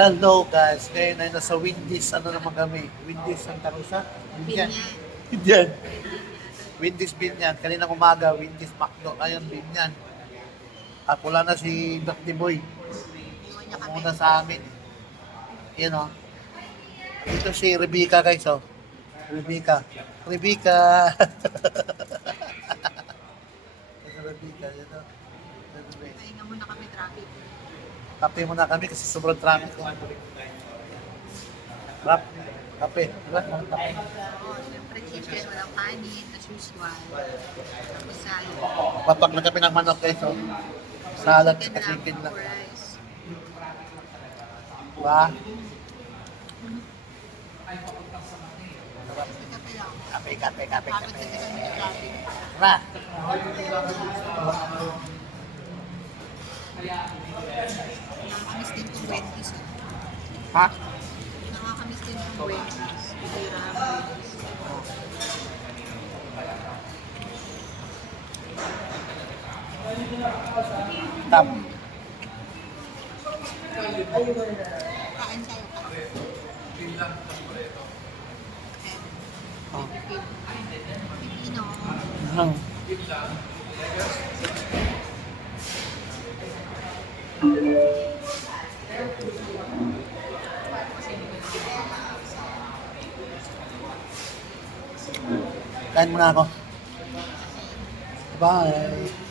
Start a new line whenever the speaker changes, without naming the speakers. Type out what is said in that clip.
Hello guys, ngayon ay nasa Windies, ano naman kami? Windies Santa Rosa? Binyan. Binyan. Windies Binyan. Kanina umaga, Windies Macdo. Ngayon Binyan. At wala na si Dr. Boy. Muna sa amin. Yan o. Dito si Rebecca guys o. Rebecca. Rebecca. Ito Rebecca. Yan o. Rebecca.
Pahinga muna kami traffic.
Kape muna kami kasi sobrang traffic. Rap, kape. Diba? Kape.
Oo, syempre chicken, walang kanin, as usual. Tapos salad.
Papak na kami ng manok guys. Oh. Salad at chicken lang.
rice.
Diba?
Kape.
Kape, kape, kape,
Pagod
kape.
Nakakamiss din tong Wendy's. eh.
Ha?
Nakakamiss din tong Wendy's. Bihira ang Wendy's.
Tam.
Kain tayo ka.
Oh.
Pilipino.
Hmm. Kain muna ako. Bye.